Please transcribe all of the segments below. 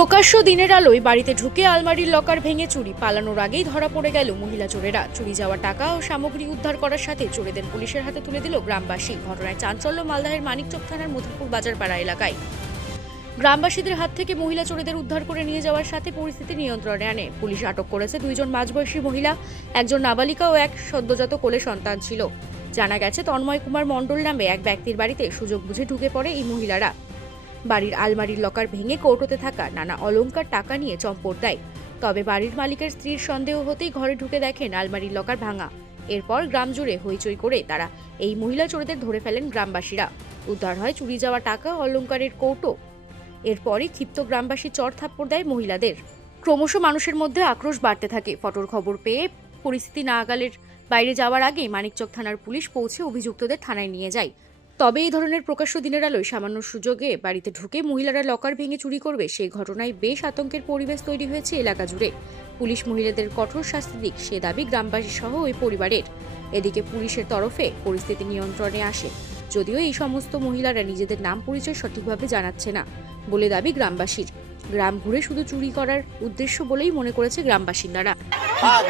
প্রকাশ্য দিনের আলোয় বাড়িতে ঢুকে আলমারির লকার ভেঙে চুরি, পালানোর আগেই ধরা পড়ে গেল মহিলা চোরেরা। চুরি যাওয়া টাকা ও সামগ্রী উদ্ধার করার সাথে চোরেদের পুলিশের হাতে তুলে দিল গ্রামবাসী। ঘটনায় চাঞ্চল্য মালদহের মানিকচক থানার মধুপুর বাজারপাড়া এলাকায়। গ্রামবাসীদের হাত থেকে মহিলা চোরেদের উদ্ধার করে নিয়ে যাওয়ার সাথে পরিস্থিতি নিয়ন্ত্রণে আনে পুলিশ। আটক করেছে দুইজন মাঝবয়সী মহিলা, একজন নাবালিকা ও এক সদ্যজাত কোলে সন্তান ছিল। জানা গেছে তন্ময় কুমার মণ্ডল নামে এক ব্যক্তির বাড়িতে সুযোগ বুঝে ঢুকে পড়ে এই মহিলারা। বাড়ির আলমারির লকার ভেঙে কৌটোতে থাকা নানা অলংকার টাকা নিয়ে চম্পট দেয়। তবে বাড়ির মালিকের স্ত্রীর সন্দেহ হতেই ঘরে ঢুকে দেখেন আলমারির লকার ভাঙা। এরপর গ্রাম জুড়ে হইচই করে তারা এই মহিলা চোরেদের ধরে ফেলেন গ্রামবাসীরা। উদ্ধার হয় চুরি যাওয়া টাকা ও অলংকারের কৌটো। এরপরই ক্ষিপ্ত গ্রামবাসী চড় থাপ্পড় দেয় মহিলাদের। ক্রমশ মানুষের মধ্যে আক্রোশ বাড়তে থাকে। ফটোর খবর পেয়ে পরিস্থিতি নাগালের বাইরে যাওয়ার আগে মানিকচক থানার পুলিশ পৌঁছে অভিযুক্তদের থানায় নিয়ে যায়। তবে এই ধরনের প্রকাশ্য দিনের আলোয় সামান্য সুযোগে বাড়িতে ঢুকে মহিলারা লকার ভেঙে চুরি করবে, সেই ঘটনায় বেশ আতঙ্কের পরিবেশ তৈরি হয়েছে এলাকা জুড়ে। পুলিশ মহিলাদের কঠোর শাস্তি দিক সে দাবি গ্রামবাসী সহ ওই পরিবারের। এদিকে পুলিশের তরফে পরিস্থিতি নিয়ন্ত্রণে আসে, যদিও এই সমস্ত মহিলারা নিজেদের নাম পরিচয় সঠিকভাবে জানাচ্ছে না বলে দাবি গ্রামবাসীর। গ্রাম ঘুরে শুধু চুরি করার উদ্দেশ্য বলেই মনে করেছে গ্রামবাসিন্দারা।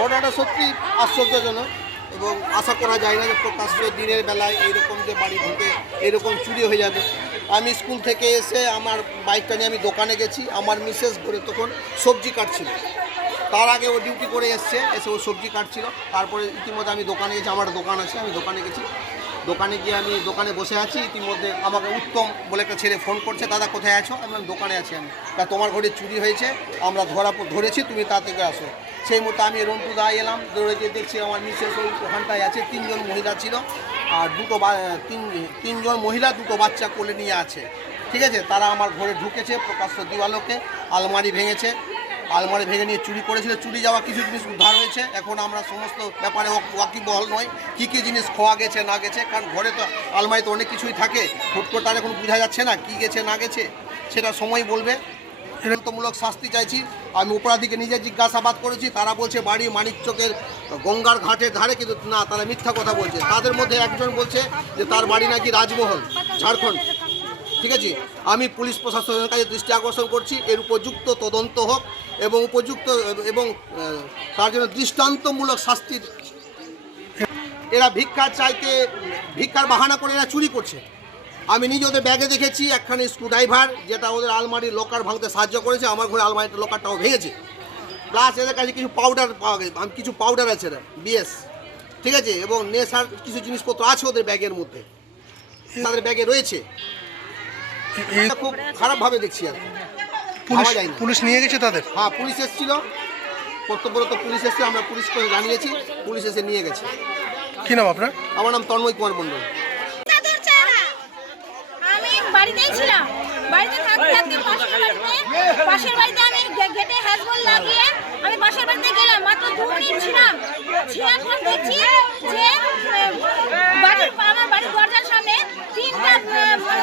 ঘটনাটা সত্যি আশ্চর্যজনক এবং আশা করা যায় না যে প্রকাশ্য দিনের বেলায় এইরকম যে বাড়ি ঢুকে এরকম চুরি হয়ে যাবে। আমি স্কুল থেকে এসে আমার বাইকটা নিয়ে আমি দোকানে গেছি। আমার মিসেস ঘরে তখন সবজি কাটছিল, তার আগে ও ডিউটি করে এসে ও সবজি কাটছিল। তারপরে ইতিমধ্যে আমি দোকানে গেছি, আমার দোকান আছে, আমি দোকানে গেছি। দোকানে গিয়ে আমি দোকানে বসে আছি, ইতিমধ্যে আমাকে উত্তম বলে একটা ছেলে ফোন করছে, দাদা কোথায় আছো? আমি দোকানে আছি। আমি তা তোমার ঘরে চুরি হয়েছে, আমরা ধরেছি, তুমি তা থেকে আসো। সেই মতো আমি রন্টু দা এলাম, দৌড়ে গিয়ে দেখছি আমার মিসেস ওখানটায় আছে। তিনজন মহিলা ছিল আর তিনজন মহিলা দুটো বাচ্চা কোলে নিয়ে আছে। ঠিক আছে, তারা আমার ঘরে ঢুকেছে প্রকাশ্য দিবালোকে, আলমারি ভেঙেছে, আলমারি ভেঙে নিয়ে চুরি করেছিল। চুরি যাওয়া কিছু জিনিস উদ্ধার হয়েছে। এখন আমরা সমস্ত ব্যাপারে ওয়াকিবহাল নয়, কী কী জিনিস খোয়া গেছে না গেছে, কারণ ঘরে তো আলমারিতে অনেক কিছুই থাকে। হুট করে তার এখন বোঝা যাচ্ছে না কী গেছে না গেছে, সেটা সময় বলবে। তদন্তমূলক শাস্তি চাইছি। আমি অপরাধীকে নিজে জিজ্ঞাসাবাদ করেছি, তারা বলছে বাড়ি মানিকচকের গঙ্গার ঘাটের ধারে, কিন্তু না, তারা মিথ্যা কথা বলছে। তাদের মধ্যে একজন বলছে যে তার বাড়ি নাকি রাজমহল, ঝাড়খণ্ড। ঠিক আছে, আমি পুলিশ প্রশাসনের কাছে দৃষ্টি আকর্ষণ করছি, এর উপযুক্ত তদন্ত হোক এবং তার জন্য দৃষ্টান্তমূলক শাস্তির। এরা ভিক্ষার বাহানা করে এরা চুরি করছে। আমি নিজে ওদের ব্যাগে দেখেছি একখানি স্ক্রুড্রাইভার, যেটা ওদের আলমারির লকার ভাঙতে সাহায্য করেছে। আমার ঘরে আলমারির লকারটাও ভেঙেছে। প্লাস এদের কাছে কিছু পাউডার পাওয়া গেছে, কিছু পাউডার আছে এরা বিএস, ঠিক আছে, এবং নেশার কিছু জিনিসপত্র আছে ওদের ব্যাগের মধ্যে, তাদের ব্যাগে রয়েছে। খুব খারাপভাবে দেখছি আর পুলিশ নিয়ে গেছে তাদের। হ্যাঁ, পুলিশ এসেছিল, কর্তব্যরত পুলিশ এসেছে, আমরা পুলিশকে জানিয়েছি, পুলিশ এসে নিয়ে গেছে। কি নাম আপনার? আমার নাম তন্ময় কুমার মণ্ডল। আমি বাড়িতেই ছিলাম, বাড়িতে থাকতে পাশের বাড়িতে আমি গেটে হ্যাজবল লাগিয়ে আমি পাশের বাড়িতে গেলাম। মাত্র 2 মিনিট ছিলাম, পর দেখছি যে আমার বাড়ির দরজার সামনে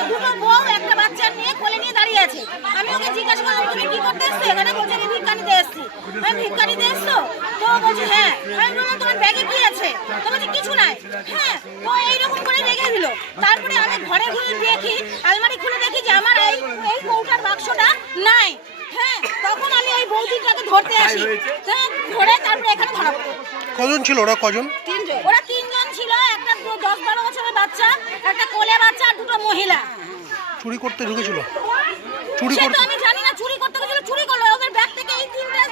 দুটো বউ একটা বাচ্চা নিয়ে কোলে নিয়ে দাঁড়িয়ে আছে। আমি ওকে জিজ্ঞাসা করলাম, তুমি কি করতে এসছো এখানে? বলছে আমি ভিক্ষা নিতে এসছি। আমি ভিক্ষা নিতে এসছো? তো বলছে হ্যাঁ। আমি বললাম তোমার ব্যাগে কি আছে? তো বলছে কিছু নাই। হ্যাঁ, তো এইরকম করে রেখে দিল। তারপরে আমি ঘরে ঘুরে দেখি, আলমারি খুলে দেখি যে আমার এই কৌটার বাক্সটা নাই। হ্যাঁ, তখন আমি ওই বৌদিটাকে ধরতে আসি, ধরে তারপরে এখানে ধরা পড়ে। কজন ছিল ওরা? কজন? ওরা 3 জন ছিল, একটা 10-12 বছরের বাচ্চা, একটা কোলে বাচ্চা আর দুটো মহিলা। চুরি করতে ঢুকেছিল? আমি জানি না, চুরি করতে গেছিল, চুরি করলো। ওদের ব্যাগ থেকে এই 3টা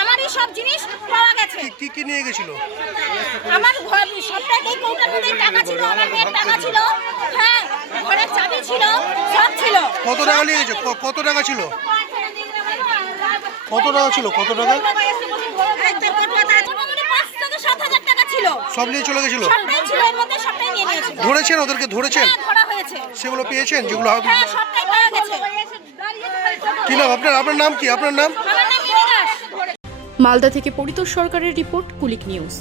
আমারই সব জিনিস পাওয়া গেছে। কি নিয়ে গেছিল? আমার সবটাই এই কৌটার মধ্যে টাকা ছিল, আমার মেয়ের টাকা ছিল, হ্যাঁ, ঘরের চাবি ছিল, সব ছিল। কত টাকা নিয়ে গেছে? কত টাকা ছিল? কত টাকা ছিল? কত টাকা? 5 থেকে 7,000 টাকা ছিল। সব নিয়ে চলে গেছিল? সবটাই ছিল, এর মধ্যে সবটাই নিয়ে নিয়েছে। ধরেছেন ওদেরকে? ধরেছেন? হ্যাঁ, ধরা হয়েছে। সেগুলো পেয়েছেন যেগুলো? হ্যাঁ, সবটাই পাওয়া গেছে। কি নাম আপনার? আপনার নাম কি? আপনার নাম? আমার নাম ইরাস। মালদা থেকে পরিতোষ সরকারের রিপোর্ট, কুলিক নিউজ।